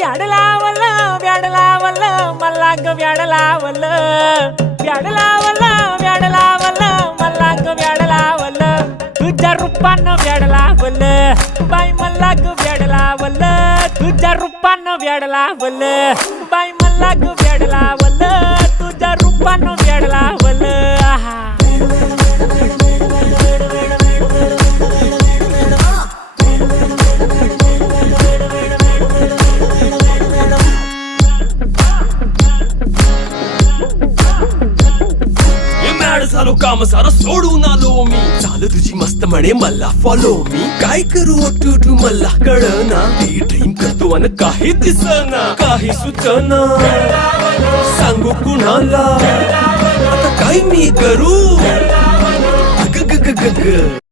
व्याड लावलं व्याड लावलं मला ग व्याड लावलं व्याड लावलं व्याड लावलं मला ग व्याड लावलं तुझ्या रूपानं व्याड लावलं बाई मला ग व्याड लावलं तुझ्या रूपानं व्याड लावलं बाई मला ग व्याड लावलं तुझ्या रूपानं व्याड लावलं आहा झालो काम सारं सोडून आलो मी चाल तुझी मस्त म्हणे मला फॉलो मी काय करू टू मला कळना ती ड्रीम करतो आणि काही दिसना काही सुचना सांगू कुणाला आता काय मी करू ग ग ग ग ग